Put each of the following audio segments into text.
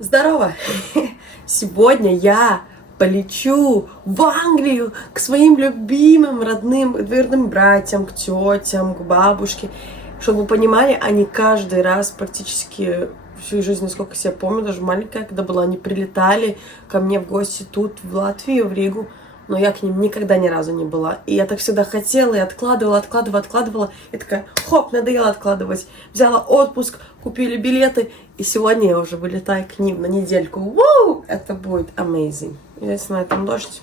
Здорово! Сегодня я полечу в Англию к своим любимым, родным, двоюродным братьям, к тетям, к бабушке. Чтобы вы понимали, они каждый раз практически всю жизнь, насколько я помню, даже маленькая, когда была, они прилетали ко мне в гости тут, в Латвию, в Ригу. Но я к ним никогда ни разу не была. И я так всегда хотела, и откладывала. И такая, хоп, надоело откладывать. Взяла отпуск, купили билеты. И сегодня я уже вылетаю к ним на недельку. Вау! Это будет amazing. Если на этом дождь.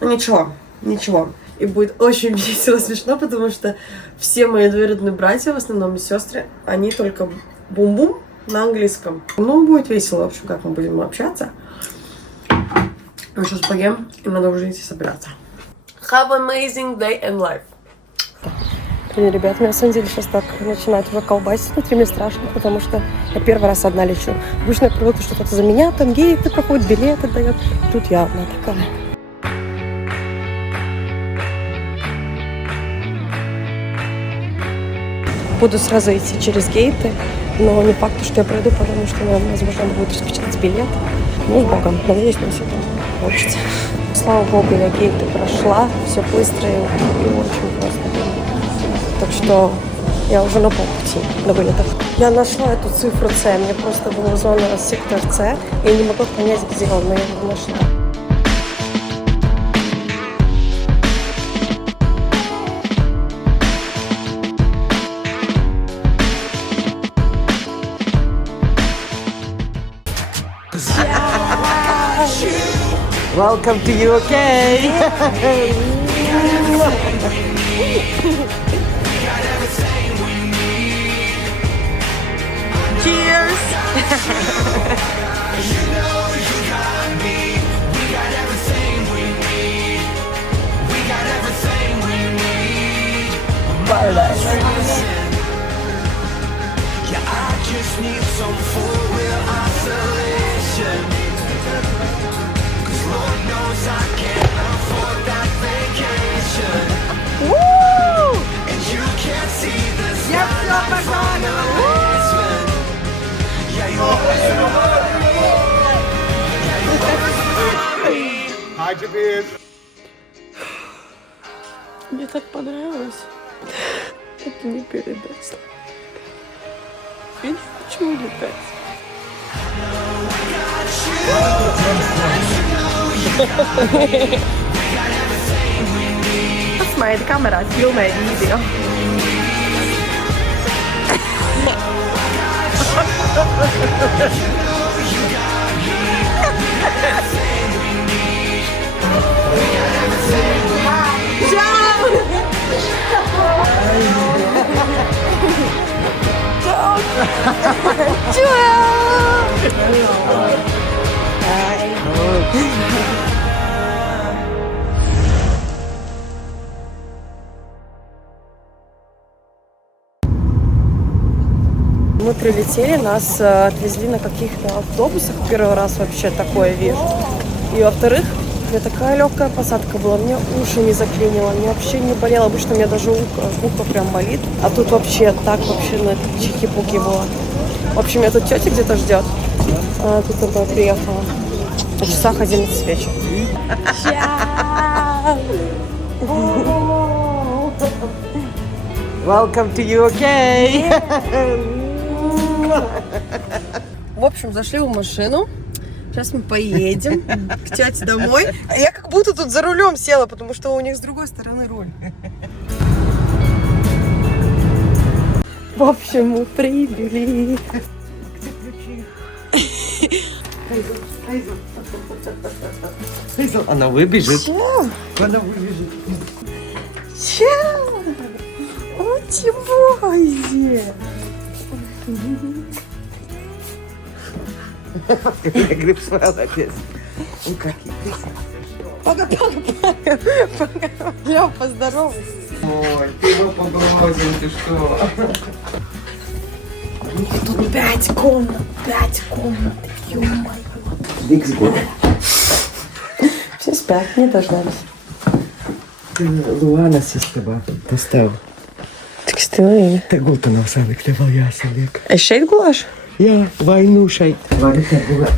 Ну ничего. И будет очень весело, смешно, потому что все мои двоюродные братья, в основном и сестры, они только бум-бум на английском. Ну, будет весело, в общем, как мы будем общаться. Мы сейчас поем, и надо уже идти собираться. Have an amazing day and life. Привет, ребят, меня на самом деле сейчас так начинает уже колбасить внутри, мне страшно, потому что я первый раз одна лечу. Обычно я привыкла, что кто-то за меня, там гейты проходят, билеты дает. Тут я одна такая. Буду сразу идти через гейты, но не факт, что я пройду, потому что, возможно, надо будет распечатать билет. Ну, с Богом. Надеюсь, мне все это получится. Слава Богу, я гейты прошла, все быстро и очень просто. Так что я уже на полпути до вылета. Я нашла эту цифру С, мне просто была зона сектор С, я не могу понять, где он, но я его нашла. Welcome to UK! Cheers! Мне так понравилось. Это не передать. Видишь, почему летать? Посмотри, камера снимает видео. Мы прилетели, нас отвезли на каких-то автобусах. Первый раз вообще такое вижу. И во-вторых, у меня такая легкая посадка была, мне уши не заклинило, мне вообще не болело. Обычно у меня даже ухо прям болит. А тут вообще так вообще на чихи-пуки было. В общем, я тут тетя где-то ждет. Она тут только приехала. На часах 11 вечера. Welcome to UK! В общем, зашли в машину. Сейчас мы поедем к тете домой. А я как будто тут за рулем села, потому что у них с другой стороны руль. В общем, мы прибыли. Она выбежит. Чё? Она выбежит. Чё? О, тибозе! Гриб молодец. Ну какие Пока. Лёв, поздоровайся. Ой, ты его погрозил, ты что? Тут 5 комнат. Ё-моё. Диксгуд. Все спят, не дождались. Луана сестра поставил. Так стилові. Tegul tu nav salikta vēl jāsaliek. Es šeit gulēšu? Я войнушай. Варите булат.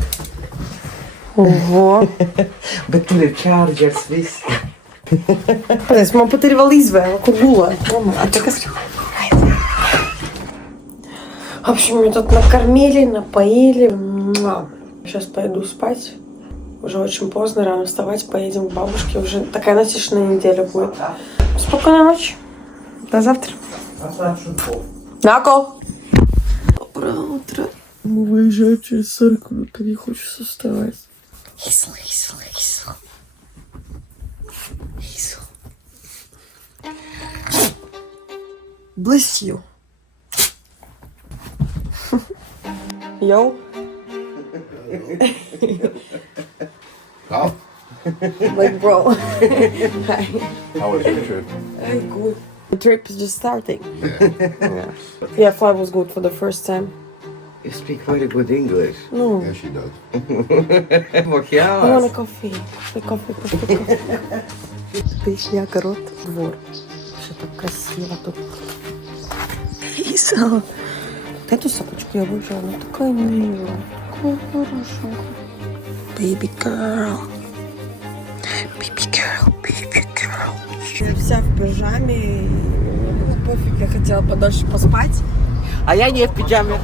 Ого. Battery chargers, this. Мама потеряла изве, кургула. А так В общем, меня тут накормили, напоили. Сейчас пойду спать. Уже очень поздно, рано вставать, поедем к бабушке. Уже такая насыщенная неделя будет. Спокойной ночи. До завтра. Нако! Доброе утро. Мы выезжаем через 40 минут, а не хочется вставать. Хисл. Bless you. Yo. How? Like, bro. Hi. How was your trip? Good. The trip is just starting. Yeah. Yeah, flight was good for the first time. You speak very good English. No. Yeah, she does. I want a coffee. Coffee. Песня, огород, двор. Что так красиво тут. Лиса. Эту сапочку я выбрала. Она такая милая. Такая хорошая. Baby girl. Я вся в пижаме. И мне пофиг, я хотела подольше поспать. А я не в пиджаме.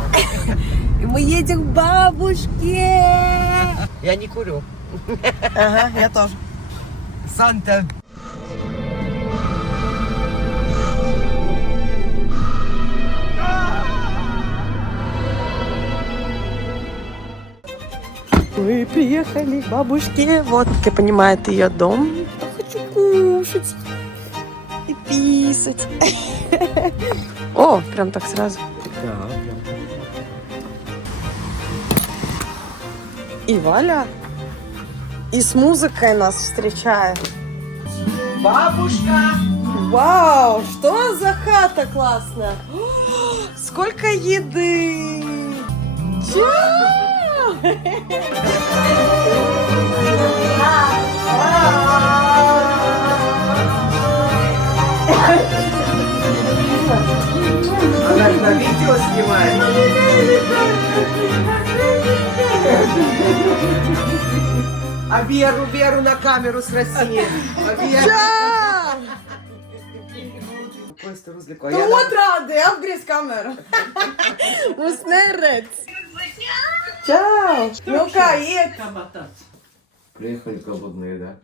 И мы едем к бабушке. Я не курю. Ага, я тоже. Санта. Мы приехали к бабушке. Вот, как я понимаю, это ее дом. Я хочу кушать и писать. О, прям так сразу. Да. И Валя. И с музыкой нас встречает. Бабушка! Вау, что за хата классная. О, сколько еды. Чао! Она на видео снимает. А Веру на камеру с России. Чао! Костя развлекай. Ну от ради, я вгріз камеру. Муснерец. Чао. Ну-ка, є. Приехали голодные, да?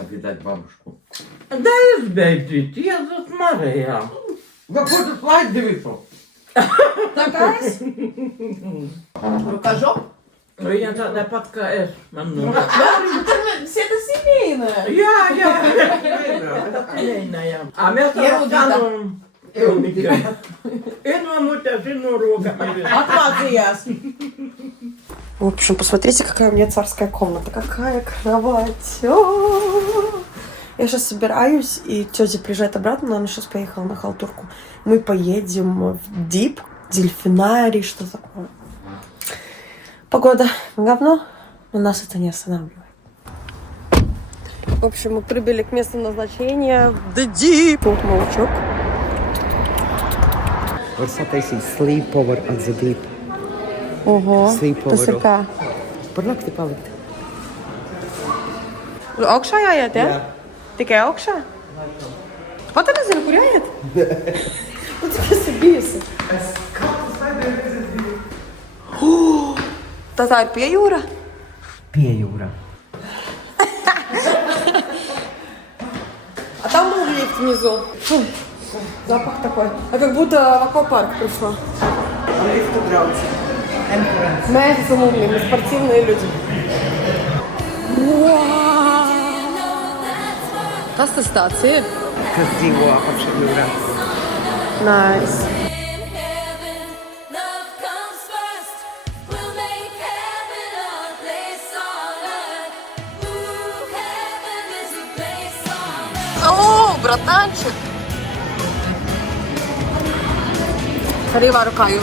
Обидать бабушку. Дай збейдіть, я тут Марія. Да буду плать дивиться. Такась? Рукожоп? Я не подкаєш мене. Все это семейное. Я. А ми там станом. Іно муте сину руками. Отмазыяс. В общем, посмотрите, какая у меня царская комната. Какая кровать. Я сейчас собираюсь, и тетя приезжает обратно. Она сейчас поехала на халтурку. Мы поедем в Дип, дельфинарий, что такое. Погода говно, но нас это не останавливает. В общем, мы прибыли к месту назначения в The Deep. Вот молочок. What's that they say? Sleepover at the deep. Ого, Sleepover. тусика. Pernah kita pawit. Oksa jäid, jah? Tege oksa? Vaata, ta seal kurjajad. No тебе собьется. Татар пья Юра? Pie Юра. А там был лифт внизу. Фу, запах такой. А как будто в аквапарк пришла. Лифт убрался. Entrance. Мы это замугли, мы спортивные люди. Касса стации. Красиво, вообще Юра. Найс. In heaven, love comes first. We'll make heaven a place on earth. Ooh, heaven is a place on earth. О, братанчик. Крива рука, Юр.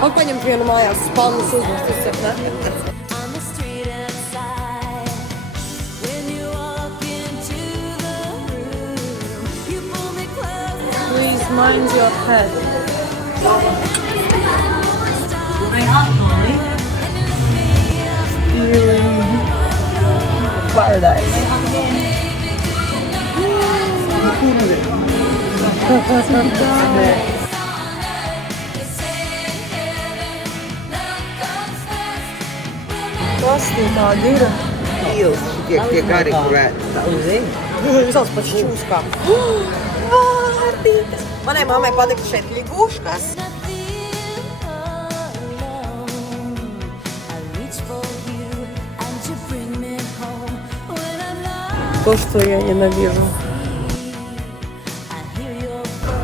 Как paņemt vienu mājās spalmas uzmest, tas ne? On the street outside, when you walk into the room, you pull me close. Please mind your head. Paradise. Kas tie tādi ir? Ils, tie gari kurēti. Visās pat šķūskā. Vārdītes. Manai mammai patika šeit ļiguškas. То, что я ненавижу.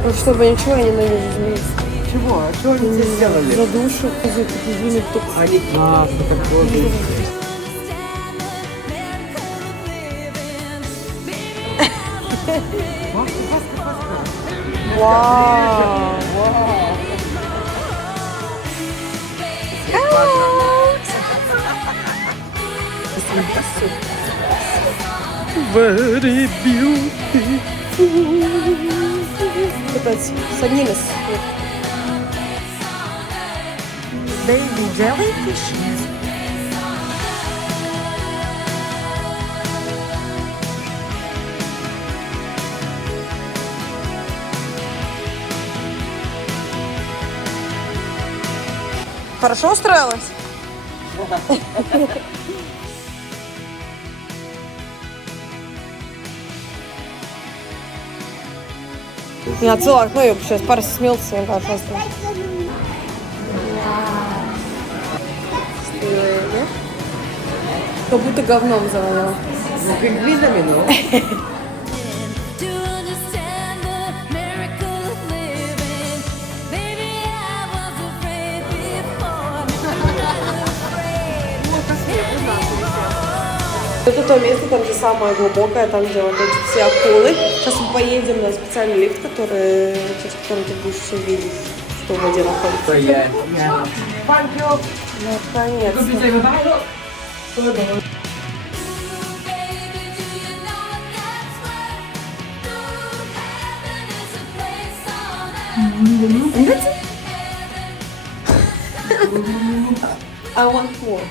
Вот чтобы ничего я ненавижу змей. Чего? А что они тебе сделали? За душу, за такие только. Они классно такое. Вау! Very beautiful. Опять с одним из. Baby jellyfish. Хорошо устроилась? Jā, cilvēki nojukušies, parasti smilts vienkārši aizstāv. Stilīgi. Как будто говном завалил. Ну, пингвинами, ну. To understand the miracle of living, baby, I was afraid before. Это то место, там, где самое глубокое, там, где вот эти все акулы. Сейчас мы поедем на специальный лифт, через который ты будешь все видеть, что в воде находится. Наконец-то. Baby, do you know that's where true heaven is a place on earth? I want more.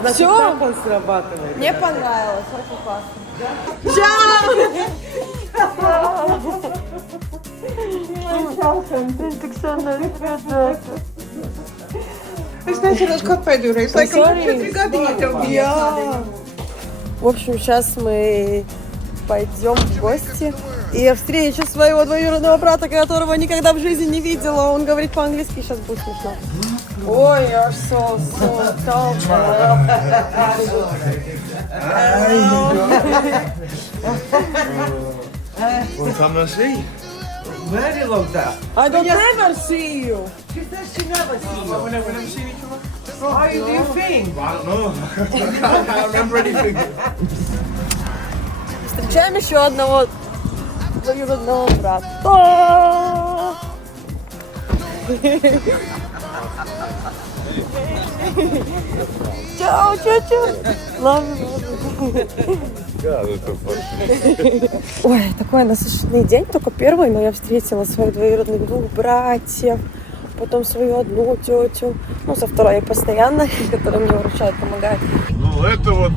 Значит, Всё? так он срабатывает. Мне понравилось, очень классно. Es neatceros, kad pēdējo reizi. Laikam, 4 gadiņi tev bija. Jā. В общем, сейчас мы пойдем в гости. И я встречу своего двоюродного брата, которого никогда в жизни не видела. Он говорит по-английски, сейчас будет смешно. Ой, you're so Long time no see. Very long time. I don't never see you. She says she never see you. We never seen each other? How do you think? I don't know. I can't remember anything. Встречаем еще одного двоюродного брата. Чао, чао. Ой, такой насыщенный день, только первый, но я встретила своих двоюродных двух братьев, потом свою одну тетю, ну, со второй я постоянно, которая мне выручает, помогает. Ну, это вот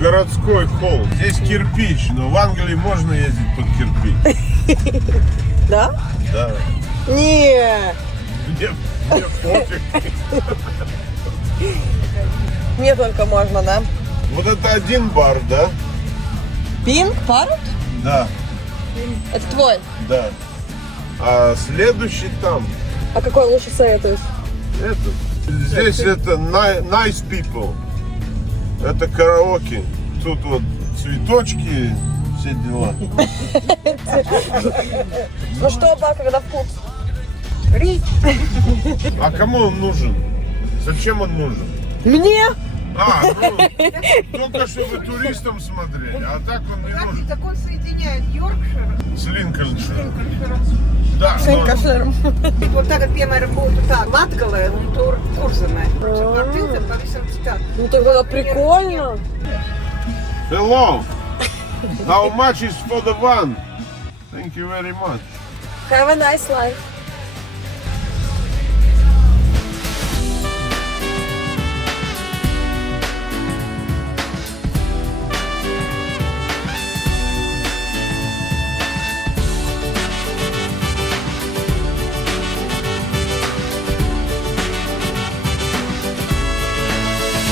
городской холл. Здесь кирпич, но в Англии можно ездить под кирпич. Да? Да. Не, Мне пофиг. мне только можно, да? Вот это один бар, да? Пинг, парут? Да, Это твой. да. А следующий там. А какой лучше советуешь? Это. Здесь это nice people. Это караоке. Тут вот цветочки, все дела. Ну что, бар, когда в клуб? А кому он нужен? Зачем он нужен? Мне? Ну, только чтобы туристам смотреть, а так он не нужен. Так он соединяет Йоркшир С Линкольнширом. с Линкольнширом. Да, но Вот tagad, piemēram, būtu tā Latgalē un tur Kurzemē. Par tiltiem pavisam citādi. Ну тогда прикольно. hello. How much is for the van? Thank you very much. Have a nice life.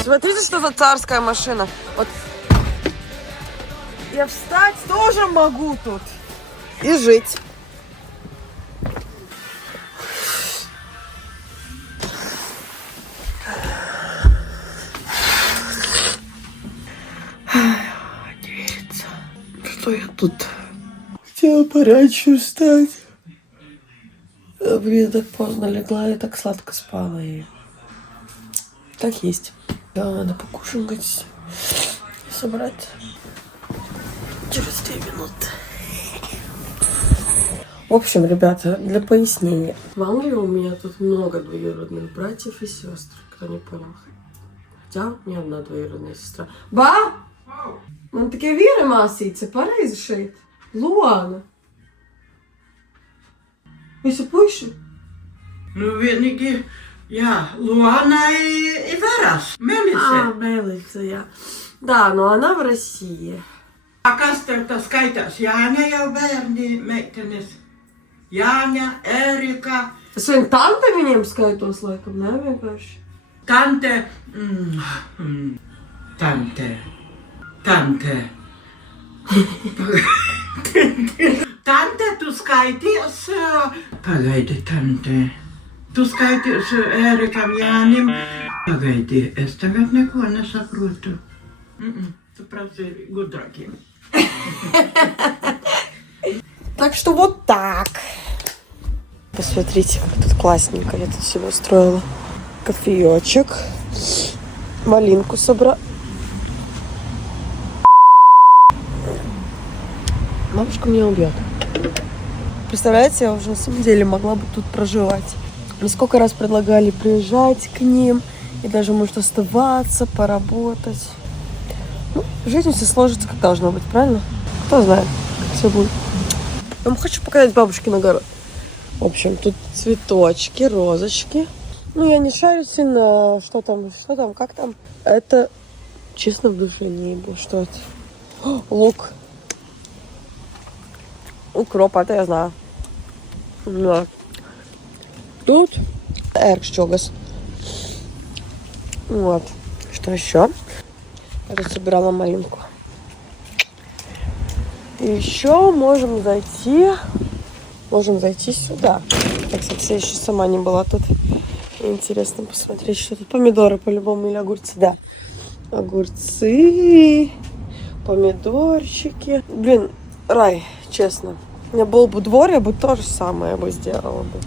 Смотрите, что за царская машина. Вот. Я встать тоже могу тут. И жить. Не верится, что я тут хотела пораньше встать. А, блин, так поздно легла и так сладко спала. И так есть. Да, надо покушать, собрать через 2 минуты. В общем, ребята, для пояснения. В Англии у меня тут много двоюродных братьев и сестр, кто не понял. Хотя не одна двоюродная сестра. Ба! Man tikai viena māsīca pareizi šeit. Luāna. Visi puiši. Nu vienīgi, jā, Luana и Veras, Melise. Melisa, jā. Да, но она в России. A kas tev tā skaitās? Jāņa jau bērni, meitenes. Jāņa, Erika, Es vien tante viņiem skaitos, laikam, ne vienkārši. tante, tante. Tante, tu skaities, pagaidi, tante. Tu skaities Erikam Jānim. Pagaidi, es tagad neko nesaprotu. Tu prasi gudrākiem. Так что вот так. Посмотрите, как тут классненько я тут себе устроила. Кофеечек. Малинку собрала. Бабушка меня убьет. Представляете, я уже на самом деле могла бы тут проживать. Мне сколько раз предлагали приезжать к ним и даже, может, оставаться, поработать. Ну, жизнь все сложится, как должно быть, правильно? Кто знает, как все будет. Я вам хочу показать бабушкин огород. В общем, тут цветочки, розочки. Ну, я не шарю сильно, что там, как там. Это, честно, в душе не ебу, что это. О, лук. Укроп, это я знаю. Да. Тут эркчогас. Вот. Что еще? Я тут собирала малинку. И еще можем зайти сюда. Я, кстати, я еще сама не была тут. Интересно посмотреть, что тут. Помидоры по-любому или огурцы, да. Огурцы, помидорчики. Блин, рай, честно. У меня был бы двор, я бы то же самое бы сделала бы.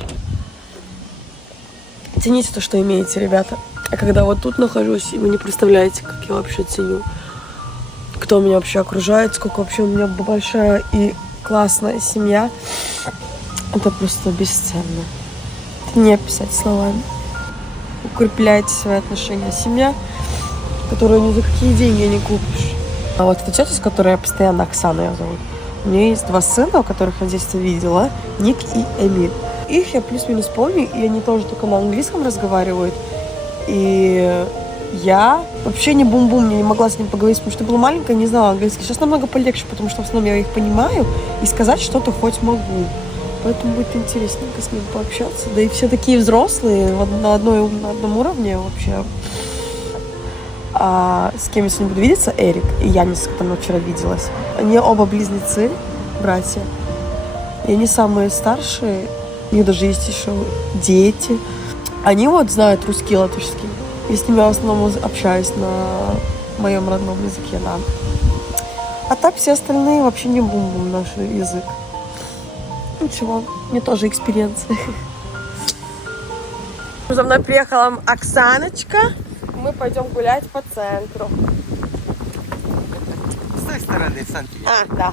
Цените то, что имеете, ребята. А когда вот тут нахожусь, и вы не представляете, как я вообще ценю. Кто меня вообще окружает, сколько вообще у меня большая и классная семья. Это просто бесценно. Это не описать словами. Укрепляйте свои отношения. Семья, которую ни за какие деньги не купишь. А вот эта тетя, с которой я постоянно, Оксана ее зовут, у нее есть 2 сына, у которых я в детстве видела, Ник и Эмиль. Их я плюс-минус помню, и они тоже только на английском разговаривают. И я вообще не бум-бум, я не могла с ним поговорить, потому что я была маленькая, не знала английский. Сейчас намного полегче, потому что в основном я их понимаю, и сказать что-то хоть могу. Поэтому будет интересненько с ним пообщаться. Да и все такие взрослые, на одном уровне вообще. А с кем я сегодня буду видеться? Эрик и Янис, с которым я вчера виделась. Они оба близнецы, братья. И они самые старшие. У них даже есть еще дети. Они вот знают русский и латышский. Я с ними в основном общаюсь на моем родном языке, да. А так все остальные вообще не бум-бум наш язык. Ничего, мне тоже экспириенс. За мной приехала Оксаночка. мы пойдем гулять по центру. С той стороны, Санки. А, да.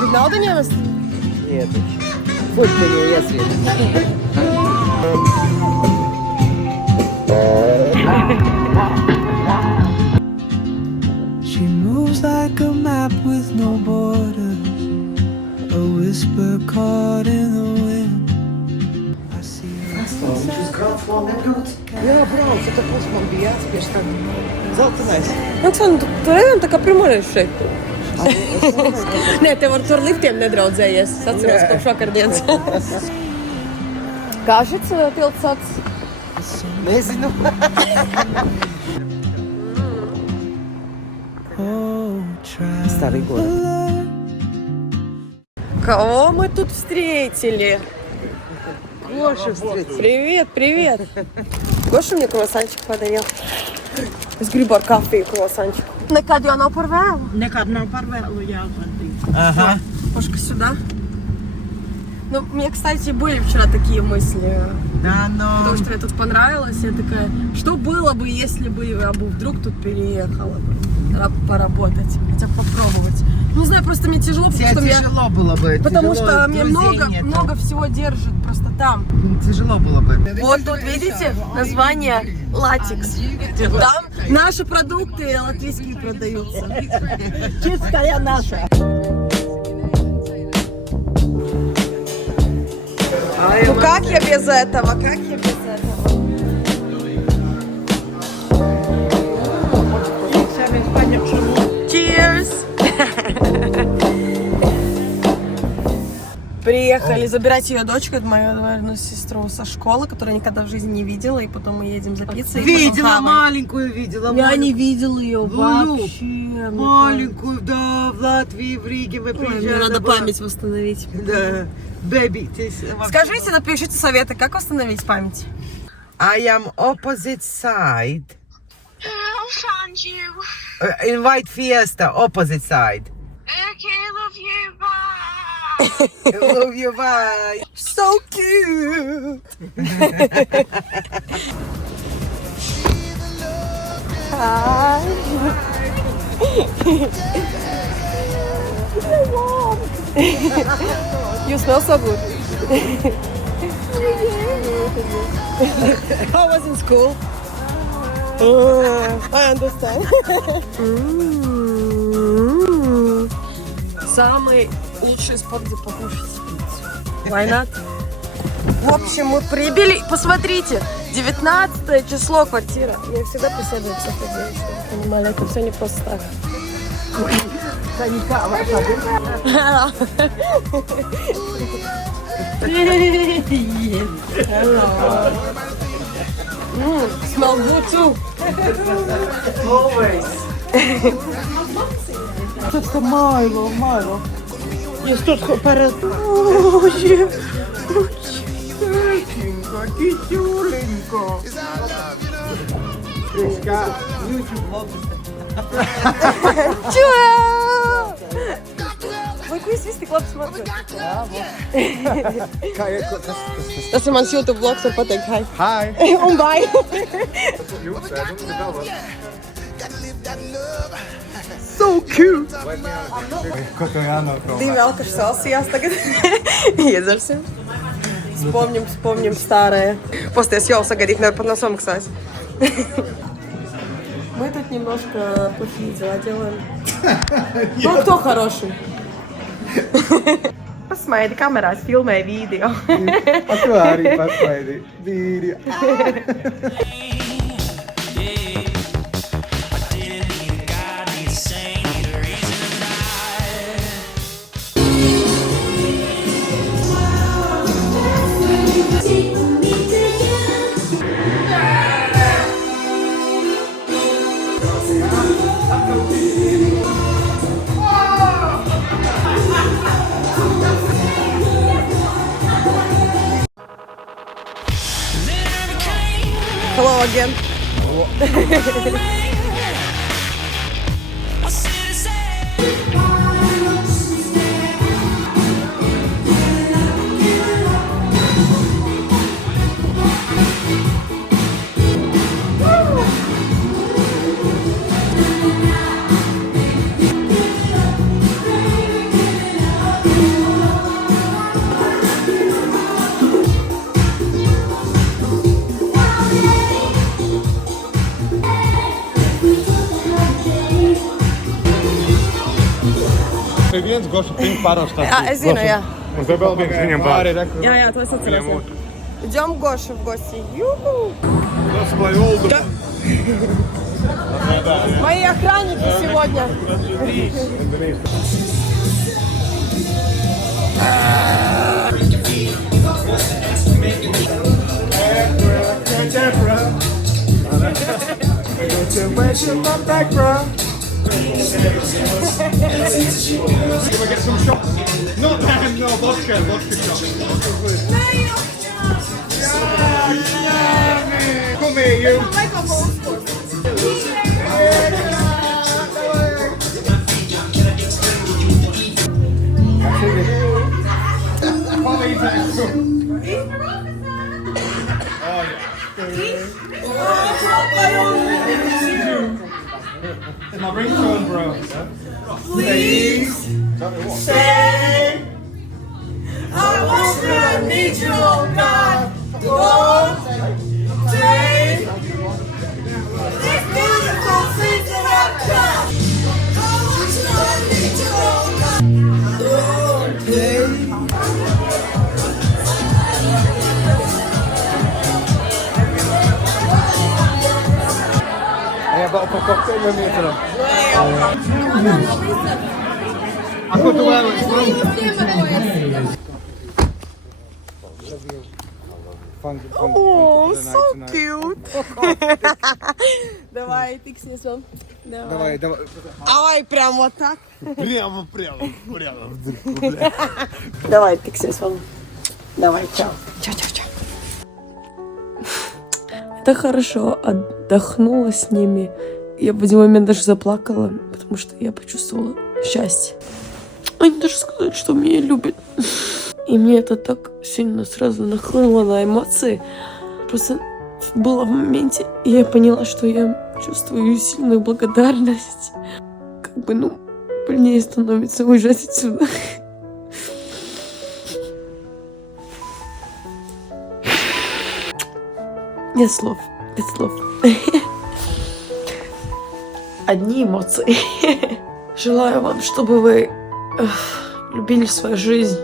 Видно, до немец? Нет. Хоть бы не если. She moves like a map with no borders, a whisper caught in the wind. I see her. Я брал, це також мамбія, спішка. Завтра найс. Оксана, tu ejam tā kā primorējuši šeit. Nē, tev ar tur liftiem nedraudzējies. Es atceros kopš vakardienas. Kā šis tilts sauc? Nezinu. Oh, try. Старый город. Кого мы тут встретили? Гоша встретил. Привет, привет. Гоша мне круассанчик подарил. Es gribu ar kafiju круассанчик. Nekad jau nav par vēlu. Nekad nav par vēlu jāpadīt. Ага. Пошка сюда. Ну, мне, кстати, были вчера такие мысли. Да, но... Потому что мне тут понравилось. Я такая, что было бы, если бы я бы вдруг тут переехала бы поработать, хотя бы попробовать. Не знаю, просто мне тяжело, потому что тяжело было бы. потому тяжело, что мне друзей нету. много всего держит просто там. Тяжело было бы. Вот тут видите название Латекс. Там наши продукты латвийские продаются. Чистая наша. Ну как я без этого? Как я без этого? Cheers! Приехали забирать ее дочку, это мою двоюродную сестру со школы, которую никогда в жизни не видела, и потом мы едем за пиццей. Видела, маленькую видела. Я не видела ее вообще. Маленькую, да, в Латвии, в Риге мы Ой, приезжали. мне надо память восстановить. Да. Baby, Скажите, напишите советы, как восстановить память? I am opposite side. I'll find you. Invite Fiesta, opposite side. Okay, love you. Bye. Love you, bye. So cute! Hi! You smell so good. How was in school? I understand. Самый лучший спот, где покушать пиццу. Why not? В общем, мы прибыли. Посмотрите, 19 число, квартира. Я всегда преследую всех людей, чтобы вы понимали, это все не просто так. Smell good too. Always. Что-то Майло. Я что-то перед... Кисюленько. Чё? Voi, kui visti klaps maksab? Tas ir mans YouTube vlogs, var pateikt hi. Hi! Un bye. So cute. Divi alkaši sasījās tagad. Iedzersim. Вспомним старое. После съел согодить, наверное, под носом, кстати. Мы тут немножко плохие дела делаем. Ну, кто хороший? Pasmaidi kamerās, filmēja video. Tu arī pasmaidi video. Hello again. viens goši pink пароста. Es zinu, jā. Mums vēl viens viņam pāri. Jā, to es atceros. Идем к Гоше в гости. Ю-ху! Мои охранники сегодня. Come here, you. It's my ringtone, bro. Please stay. I want you, I need you, oh God. Don't take these beautiful things that I've got. I want you, I need you, oh God. Don't take. Я бал по коктейлю метром. А кто твоя? О, so cute. Давай, тыкни сон. Давай. Ай, прям вот так. Прямо. Давай, тыкни сон. Давай, чао. Чао. Так хорошо отдохнула с ними. Я в один момент даже заплакала, потому что я почувствовала счастье. Они даже сказали, что меня любят. И мне это так сильно сразу нахлынуло на эмоции. Просто было в моменте, и я поняла, что я чувствую сильную благодарность. Как бы, больнее становится уезжать отсюда. Нет слов. Одни эмоции. Желаю вам, чтобы вы любили свою жизнь,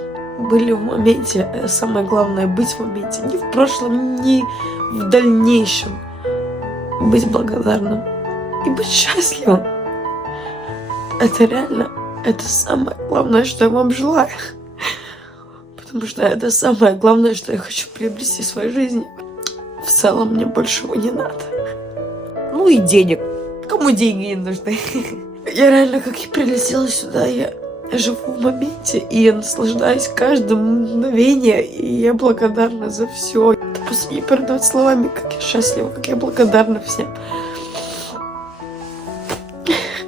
были в моменте. Самое главное — быть в моменте. Ни в прошлом, ни в дальнейшем. Быть благодарным и быть счастливым. Это реально, это самое главное, что я вам желаю. Потому что это самое главное, что я хочу приобрести в своей жизни. В целом мне большего не надо. Ну и денег. Кому деньги не нужны? Я реально, как я прилетела сюда, я живу в моменте, и я наслаждаюсь каждым мгновением, и я благодарна за все. Это просто не передать словами, как я счастлива, как я благодарна всем.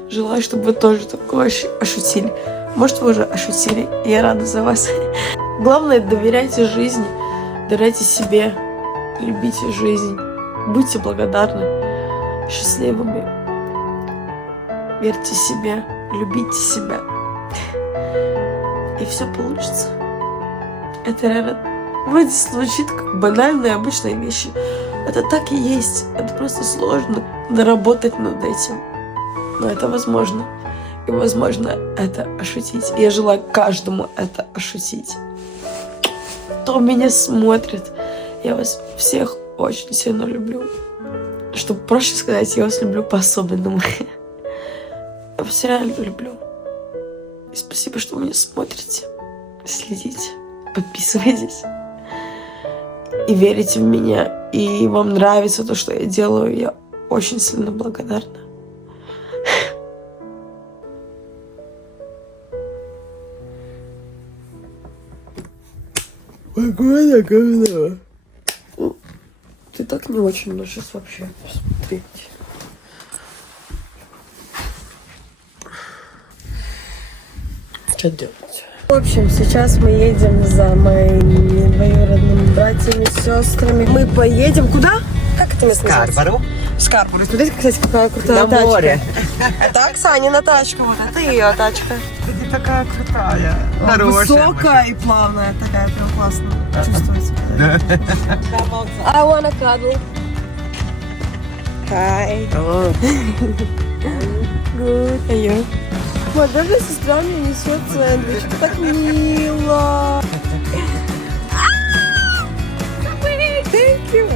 Желаю, чтобы вы тоже такое ощутили. Может, вы уже ощутили, я рада за вас. Главное, доверяйте жизни, доверяйте себе, любите жизнь, будьте благодарны, счастливыми. Верьте себе, любите себя. И все получится. Это реально вроде звучит как банальные обычные вещи. Это так и есть. Это просто сложно доработать над этим. Но это возможно. И возможно это ощутить. И я желаю каждому это ощутить. Кто меня смотрит, я вас всех очень сильно люблю. Чтобы проще сказать, я вас люблю по-особенному. Я вас реально люблю. И спасибо, что вы меня смотрите, следите, подписывайтесь. И верите в меня. И вам нравится то, что я делаю. Я очень сильно благодарна. Погода говно. Ты так не очень можешь вообще смотреть. Что делать? В общем, сейчас мы едем за моими двоюродными братьями, сестрами. Мы поедем куда? Как это место называется? Скарбору. Скарбору. Смотрите, кстати, какая крутая На тачка. море. Это Оксанина тачка, вот это ее тачка. Ты такая крутая. Хорошая. Высокая и плавная такая, прям классно чувствуется. I wanna cuddle. Hi. О, Good. And you? Моя сестра мне несет сэндвич. Так мило. Thank you.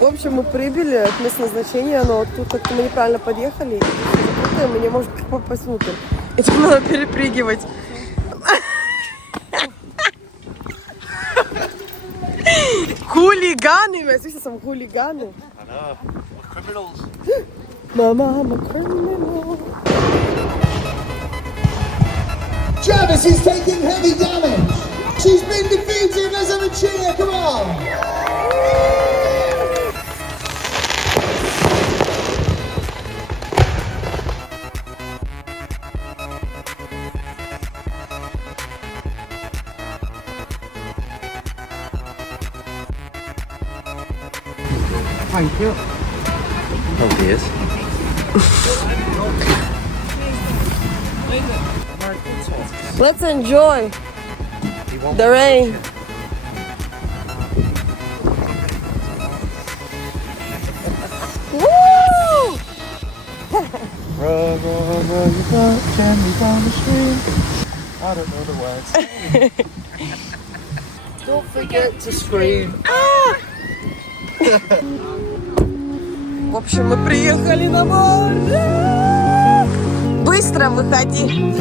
В общем, мы прибыли от места назначения, но вот тут как-то мы неправильно подъехали. И мне может попасть внутрь. Этим надо перепрыгивать. Хулиганы! Я слышу, сам хулиганы. Mama, I'm a criminal. Travis is taking heavy damage. She's been defeated. Let's have a cheer. Come on. Thank you. Oh, yes. Let's enjoy the rain. Woo! Run, run, run, you got gently down the street. I don't know the words. Don't forget to scream. В общем, мы приехали на море. Быстро выходи.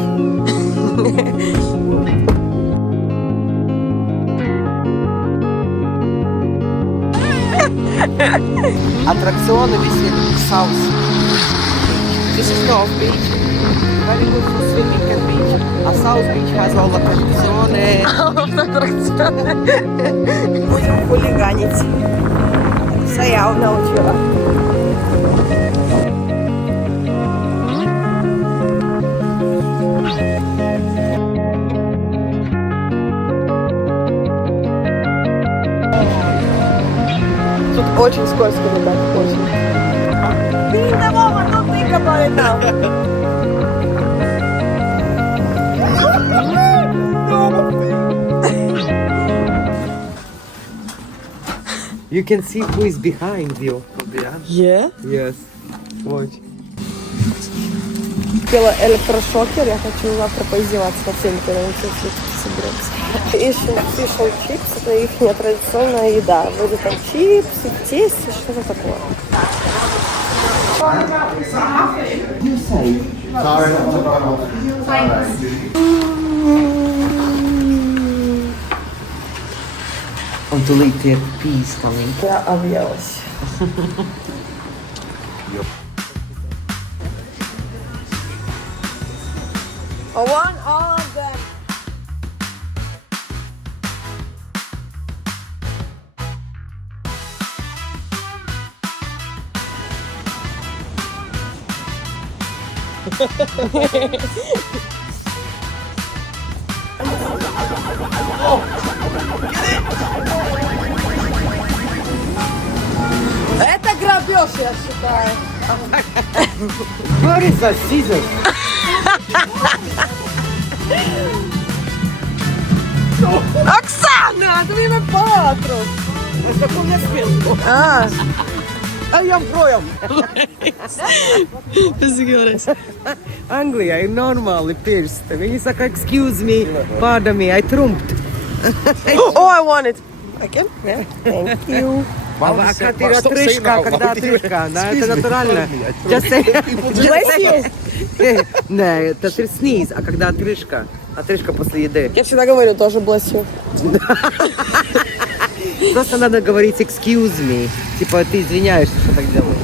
Аттракционы висели в South Beach. This is North Beach. Very good for swimming at beach. А South Beach has all аттракционы. Будем хулиганить. Все я научила. Тут очень скользко, ребят, очень. Pinta, mama, don't think about it now. You can see who is behind you. Yeah? Yes. Watch. Купила электрошокер, я хочу завтра поиздеваться над всеми, когда мы все соберемся. Fish and chips, это их традиционная еда. Вроде там чипсы, тесте, что-то такое. Want to lick their peas coming. Я объелась. I want all of them. Это грабеж, я считаю. Where is the scissors? Оксана, ты меня патру. Ah. I am from Pasakies. Anglia ir normāli pirsti. Viņi saka, excuse me, pardon me, I trumped. Oh, I want it. Again? Yeah. Thank you. А как ты отрыжка, когда отрыжка? Да, это натурально. Just say. Bless you. Не, это сниз, а когда отрыжка? Отрыжка после еды. Я всегда говорю тоже bless you. Просто надо говорить excuse me. Типа ты извиняешься, что так делаешь.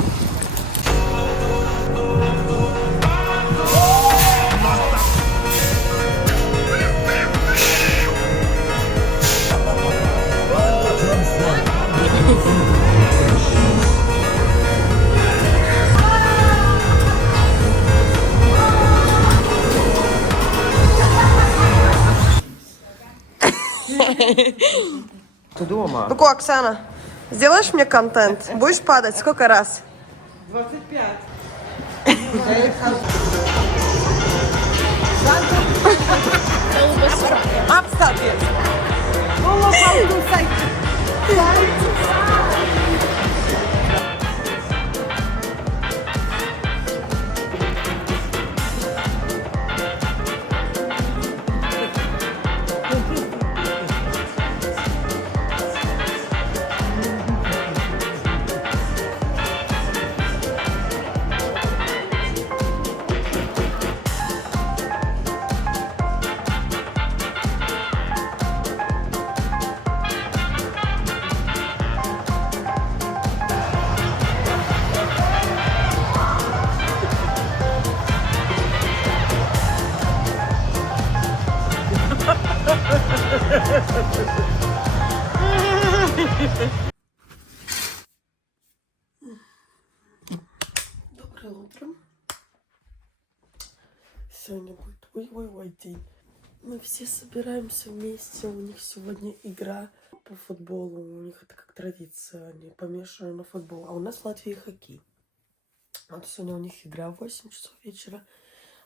Ты дома? Ну-ка, Оксана, сделаешь мне контент? Будешь падать? Сколько раз? 25. Обставь. Доброе утро. Сегодня будет ой-ой-ой день. Мы все собираемся вместе. У них сегодня игра по футболу. У них это как традиция. Они помешаны на футбол. А у нас в Латвии хоккей. Вот сегодня у них игра в 8 часов вечера.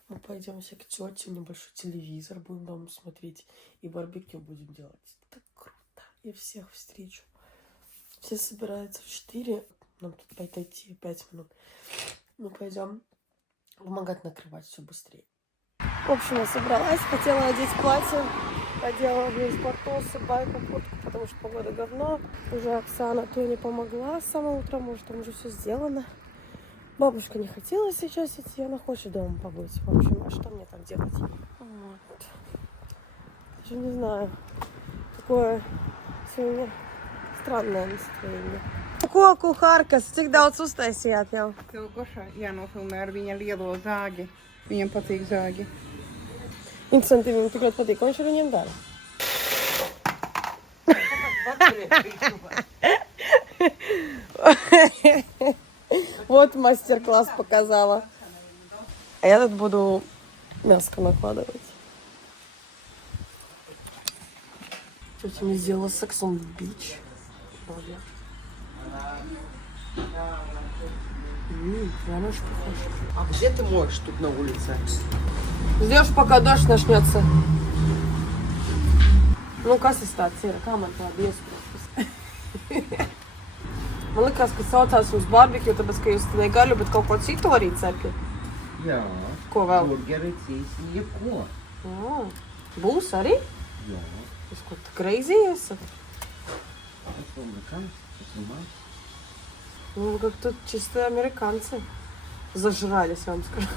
Мы пойдемся к тете, небольшой телевизор будем дома смотреть. И барбекю будем делать. Так круто. Я всех встречу. Все собираются в 4. Нам тут отойти 5 минут. Мы пойдем помогать накрывать все быстрее. В общем, я собралась, хотела одеть платье, одела весь портосы, байку, куртку, потому что погода говно. Уже Оксана то не помогла с самого утра, может, там уже все сделано. Бабушка не хотела сейчас идти, она хочет дома побыть. В общем, а что мне там делать? Вот. Даже не знаю, такое сегодня странное настроение. Ko kuharkas, cik daudz uztaisījāt jau? Tev gošā jānofilmē ar viņa lielo zāgi. Viņam patīk zāgi. Interesanti, viņam tik ļoti patīk, ko viņš ar viņiem dara. Вот мастер-класс показала. А я тут буду мяско накладывать. Тетя мне сделала секс on the beach. Прямо ж похож. А где ты моешь тут на улице? Ждешь, пока дождь начнется. Nu, kas ir tāds ir? Kā man tāda iespējas? Man likās, ka saucās uz barbekju, tāpēc, ka jūs ne gaļu, bet kaut ko citu arī cepjat. Jā. Ko vēl? Burgeri, cīsni, jebko. Būs arī? Jā. Jūs ko tā crazy esat? Es amerikāns, es domāju. Ну, как тут чистые американцы. Зажрались, вам скажу.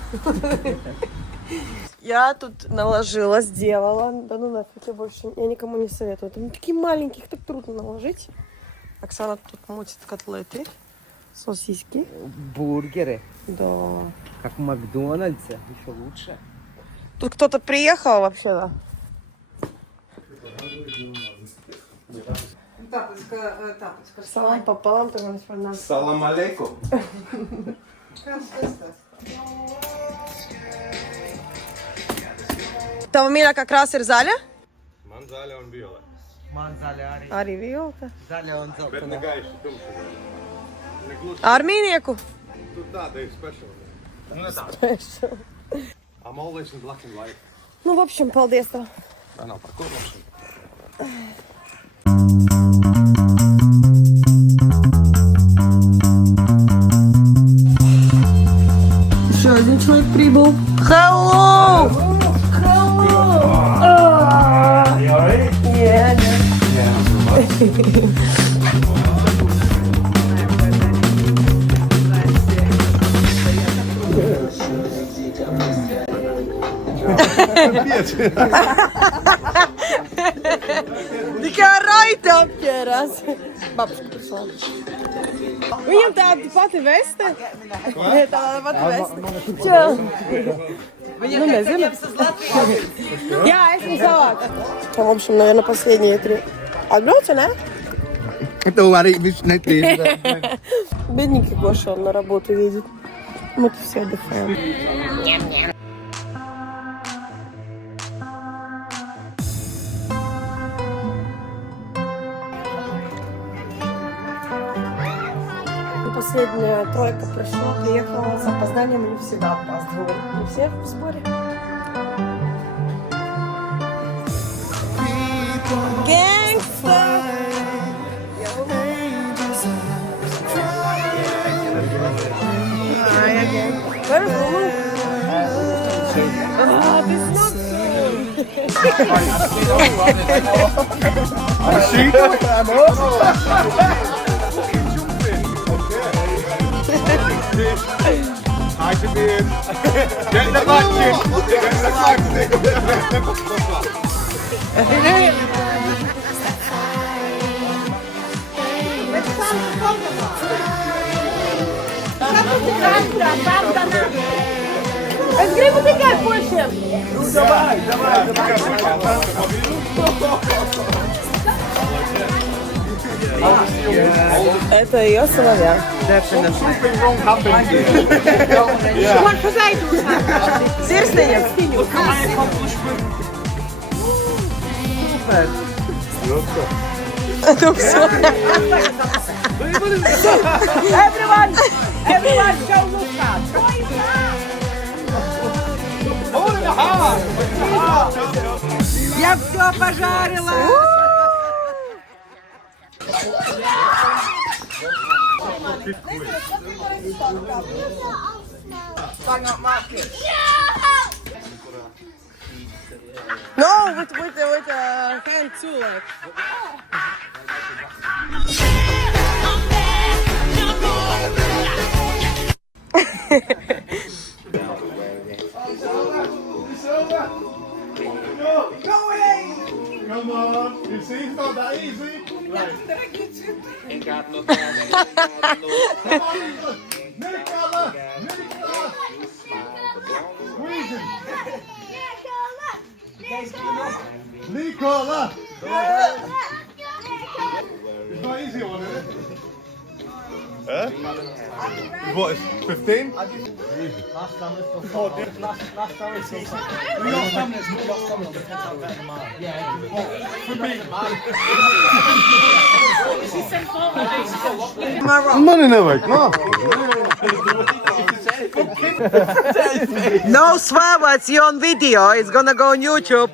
Я тут наложила, сделала. Да ну нафиг, я больше, я никому не советую. Там такие маленькие, их так трудно наложить. Оксана тут мутит котлеты, сосиски. Бургеры. Да. Как в Макдональдсе, еще лучше. Тут кто-то приехал вообще-то. Тапочка. Салам пополам, так он спал. Салам алейкум. Tava mīļākā krāsa ir zaļa? Man zaļa un viola. Man zaļa arī. Arī violeta. Zaļa un Bet zeltaina. ne gaiši, tumši zaļa. Ne gluži. Ar mīnieku? Tu tāda ir special. Nu, tā. I'm always in black and white. Nu, в общем, paldies tev. Tā nav par ko mums. Еще один человек прибыл. Hello! You alright? Yeah. Tikai raiti apķērās. Babska prasā. Viņam tāda pati veste? Tāda pati veste. Čau. Ну, nezinu. Jā, esmu savāds. В общем, наверное, последние 3. Отбрался, не? Это arī viņš netīra. Бедненький Гоша, он на работу едет. Мы тут все отдыхаем. Последняя тройка пришла, приехала с опозданием, не всегда опаздывала. Не все в сборе. Гэнгстер! Where is Lulu? This is not Hide the beard. Get the vaccine. Get the vaccine. Es gribu tikai pušiem! Давай. Это ее сыновья. Something wrong happened here. Sirsniņas. Ну все. Everyone show Luca. Я все пожарила. No, with hand too, like. Come on. You see, it's not that easy. Right. Nicola! Squeeze him. Nicola! It's not easy one, is it? Huh? What, it's 15? Last time it's Money never, no. No swear words, you're on video. It's gonna go on YouTube.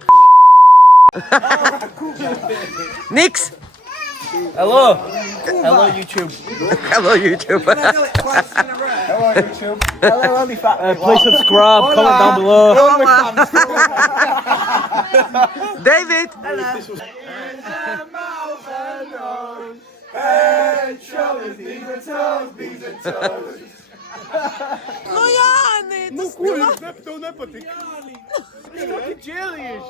Nix. Hello. Hello, YouTube. Hello, YouTube. Hello, YouTube. Hello, only fat. Please subscribe, comment down below. David. Ну Яни, Ну, хуй, не потик. Що ти делаєш?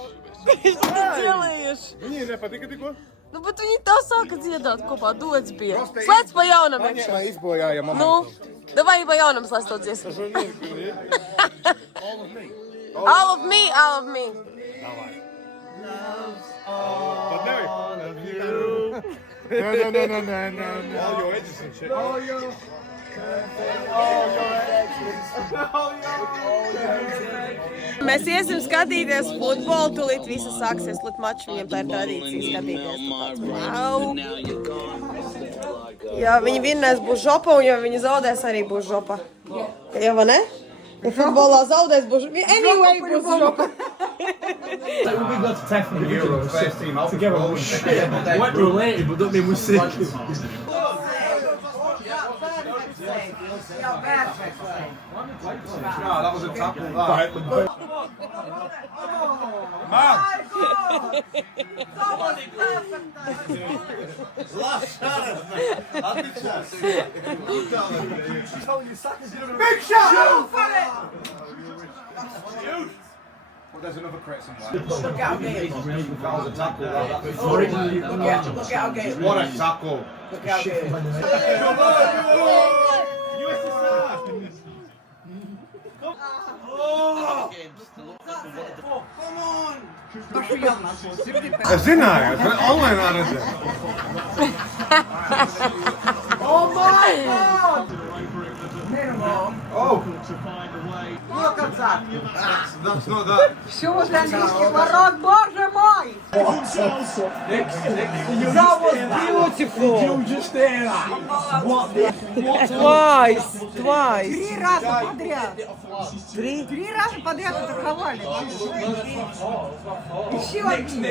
Что ты делаешь? Ні, не потик, тiko. Nu, bet viņi tā sāka dziedāt kopā, duets bija. Slēdz pa jaunam, iekšā. Izbojāja mamma. Nu, davai pa jaunam slēdz to dziesmu. All of me, all of me. But no. No. All your edges and shit. All your Mēs iesim skatīties futbolu, tūlīt viss sāksies, līdz maču viņiem tā ir tradīcija skatīties. Wow. Ja viņi vinnēs, būs žopa, un ja viņi zaudēs, arī būs žopa. Ja, vai ne? Ja futbolā zaudēs, būs žopa. Anyway, būs žopa. Like when we got to Teflon in Euro, first team out together, we weren't related, but don't mean we're sick. No, that was a tackle. Man! Last chance! Big shot! Well, there's another crate somewhere. Look out, Gabe. That was a tackle. Look out, Gabe. What a tackle! Look out, Gabe. Zināju, online redzēju. Oh my God! Oh! Look at that! That's not that. Що ж англійський ворот, боже мой! That was beautiful! Twice! Три раза подряд! Три раза подряд атаковали! Еще один!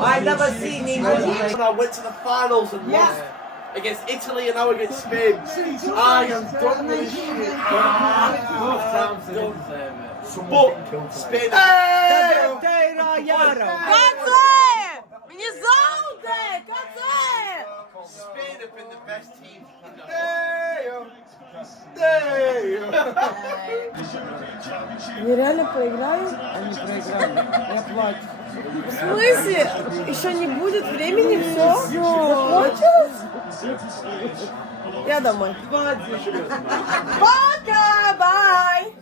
I never seen England! When I went to the finals and lost against Italy and now against Spain, I am done with this shit. Both times done. But Spain. Kacē! Viņi zaudē! Kacē! Spain have been the best team. Они реально проиграли? Они проиграли. Я плачу. В смысле? Еще не будет времени, все? Закончилось? Я домой. Пока, бай!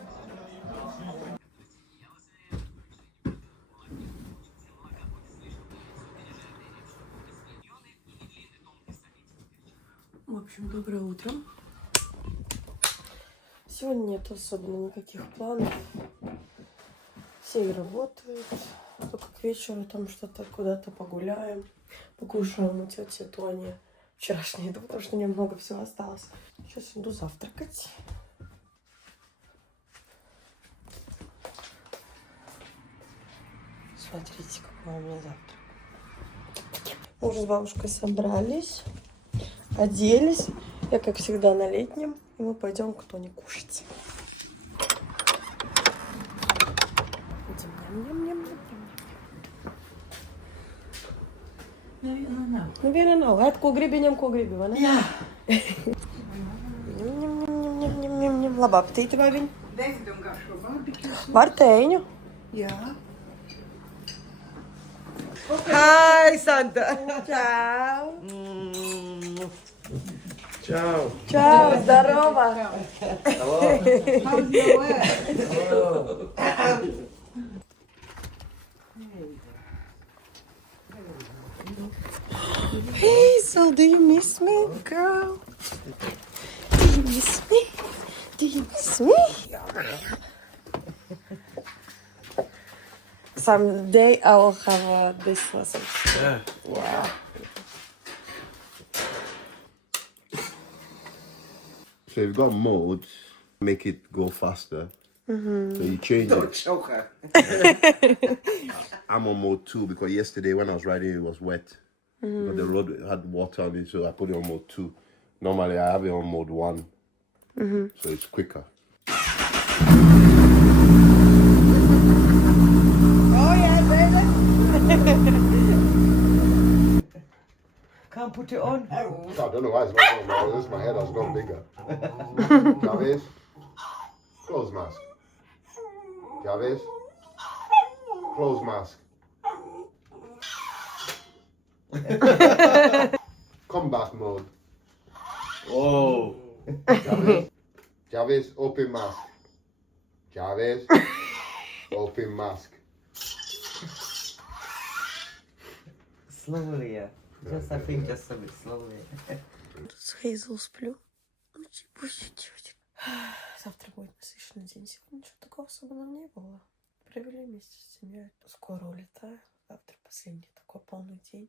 В общем, доброе утро. Сегодня нет особенно никаких планов. Все и работают. Только к вечеру там что-то куда-то погуляем. Покушаем у тети Тони вчерашней еду, потому что немного всего осталось. Сейчас иду завтракать. Смотрите, какой у меня завтрак. Мы уже с бабушкой собрались, оделись. Я, как всегда, на летнем. И мы пойдем к Тони кушать. Naviera nav. Ēd, ko gribi, ņem, ko gribi, vai ne? Jā. Ņem. Labu apetīti, vai viņi? Veidam garšo barbekju. Martēņu. Jā. Hi, Santa. Čau. Ciao. Čau, здорово. How's your work? Hazel, do you miss me, girl? Do you miss me? Do you miss me? Someday I will have this lesson. Yeah. So you've got modes, make it go faster. So you change Don't it. choke her. I'm on mode 2 because yesterday when I was riding it was wet. But the road had water on it, so I put it on mode 2. Normally I have it on mode 1. So it's quicker. Oh, yeah, baby. Can't put it on. I don't know why it's not going now. This my head has gone bigger. Jarvis, close mask. Jarvis, close mask. Comeback mode. Whoa. Jarvis, open mask. Jarvis, open mask. Slowly, yeah. Just, I think, just a bit slowly. С Хейзел сплю. Завтра будет насыщенный день. Сегодня ничего такого особенного не было. Провели вместе с семьей. Скоро улетаю. Завтра последний такой полный день.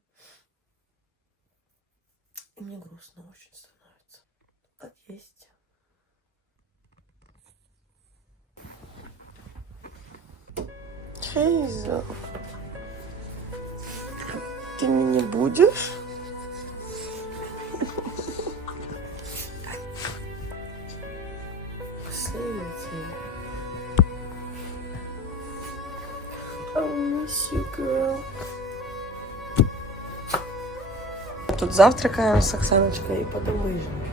И мне грустно очень становится. Как есть. Хейзел. Ты меня будешь? Последний день. I miss you, girl. Тут завтракаем с Оксаночкой и потом выезжаем.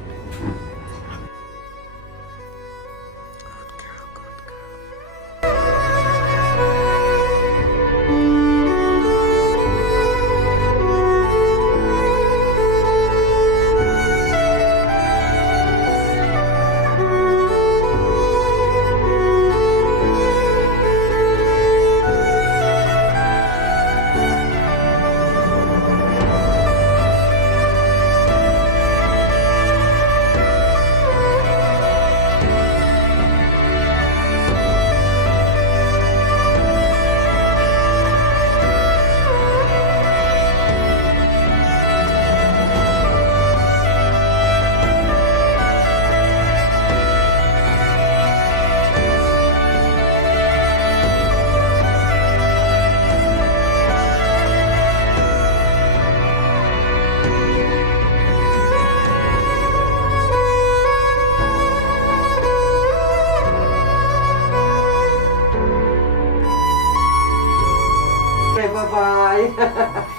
Say bye-bye.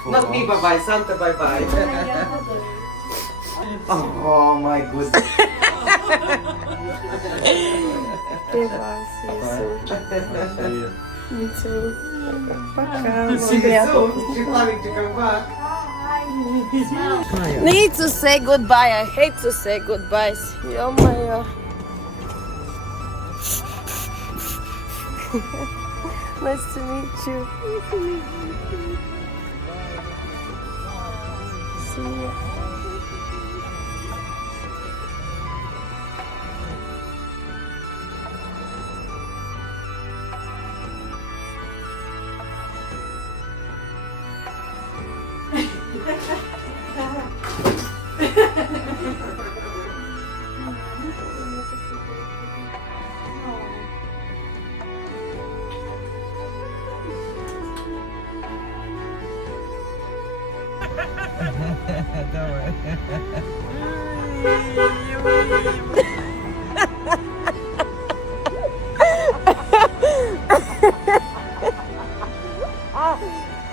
Not me bye-bye, Santa bye-bye. Oh my goodness. Me too. Пока. See you soon. She's planning to come back. Need to say goodbye. I hate to say goodbyes. Ё-моё. Nice to meet you. See you.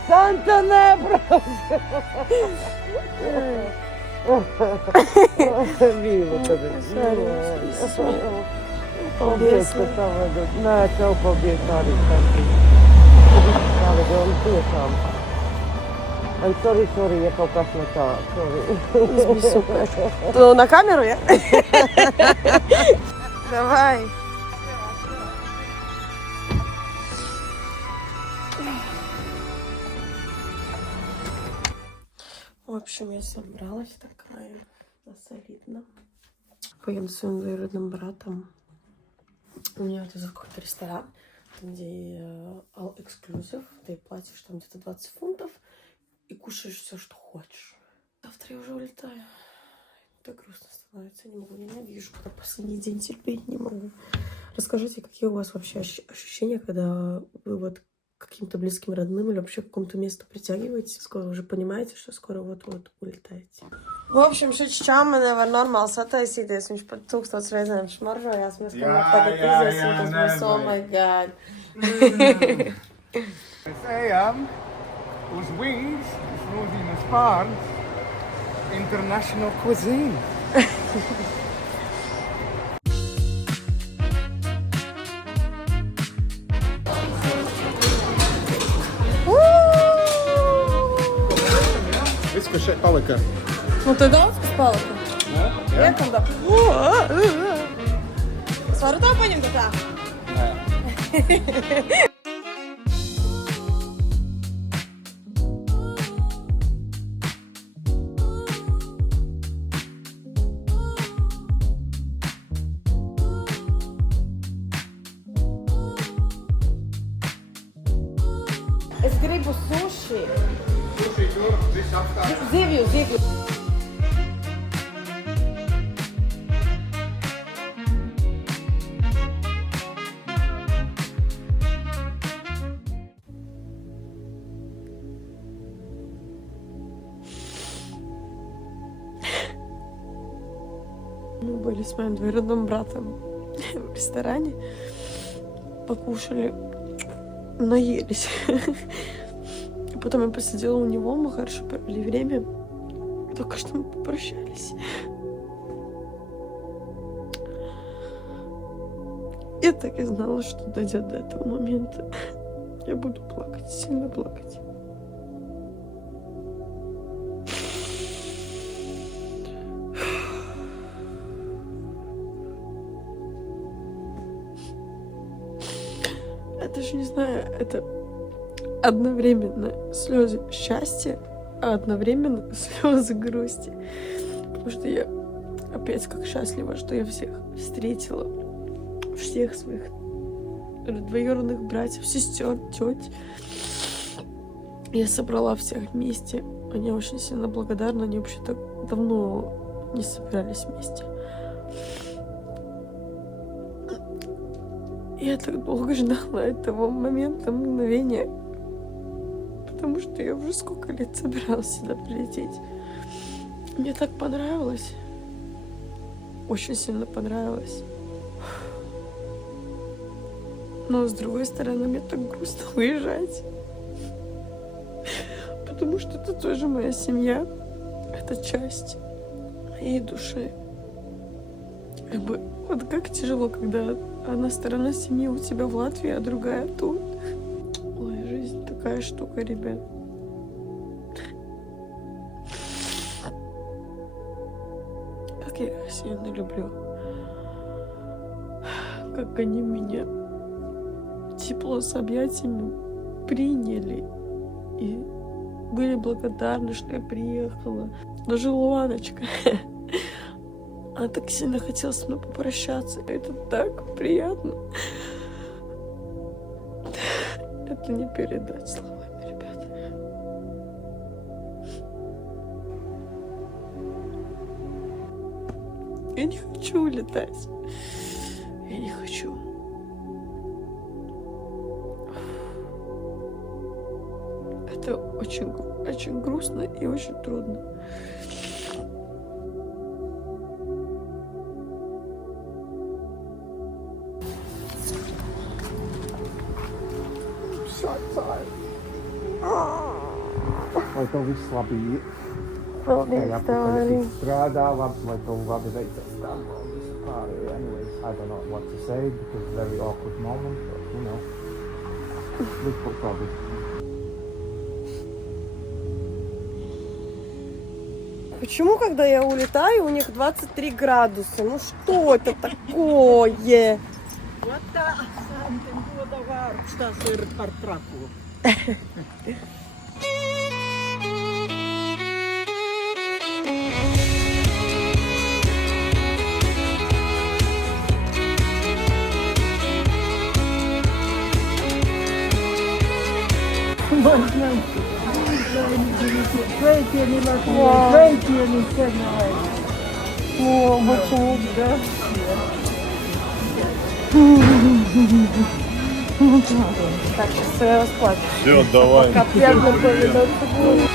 Санта Небра! Vivo Pobješno samo na to pobještari I'm sorry, je kao kasno ta, sorry. Супер. Ну, на камеру я? Давай. В общем, я собралась такая солидно. Поеду с своим двоюродным братом. У меня вот какой-то ресторан, где all exclusive. Ты платишь там где-то 20 фунтов и кушаешь все, что хочешь. Завтра я уже улетаю. Так грустно становится, не могу, ненавижу, когда последний день терпеть не могу. Расскажите, какие у вас вообще ощущения, когда вы вот к каким-то близким родным или вообще к какому-то месту притягиваетесь? Скоро уже понимаете, что скоро вот-вот улетаете. В общем, šis čāma nevar normāli sataisīties. Viņš pat 1000 reizēm šmaržojās. Mēs kā tagad iziesim, tas būs, oh my god. Uz wings, Rosīnas Farms, international cuisine. Viss, kas šeit palika. Nu, tu daudz kas palika? Jā. Iekam tā. Es varu tā paņemt tā? Nē. Es gribu suši. Suši tur, viss apstājas. Zivju. Мы были с моим двоюродным братом в ресторане, покушали, наелись. И потом я посидела у него, мы хорошо провели время. Только что мы попрощались. Я так и знала, что дойдет до этого момента. Я буду плакать, сильно плакать. Я даже не знаю, это одновременно слезы счастья, а одновременно слезы грусти. Потому что я опять как счастлива, что я всех встретила. Всех своих двоюродных братьев, сестер, теть. Я собрала всех вместе. Они очень сильно благодарны. Они вообще-то давно не собирались вместе. Я так долго ждала этого момента, мгновения. Потому что я уже сколько лет собиралась сюда прилететь. Мне так понравилось. Очень сильно понравилось. Но, с другой стороны, мне так грустно уезжать. Потому что это тоже моя семья. Это часть моей души. Как бы, вот как тяжело, когда одна сторона семьи у тебя в Латвии, а другая тут. Ой, жизнь такая штука, ребят. Как я их сильно люблю. Как они меня тепло с объятиями приняли и были благодарны, что я приехала. Даже Луаночка. Она так сильно хотела со мной попрощаться. Это так приятно. Это не передать словами, ребята. Я не хочу улетать. Я не хочу. Это очень, очень грустно и очень трудно. Lai tev viss labi iet. Paldies, darling. Strādā, lai tev labi veicas darbā un visu pārējo. Anyways, I don't know what to say because it's a very awkward moment, but you know. Look for trouble. Почему, когда я улетаю, у них 23 градуса? Ну что это такое? Mutta Santen tuota varsta sirpartraku. О, очень да. Так, сейчас я расплачусь. Все, давай. Приятно повидаться.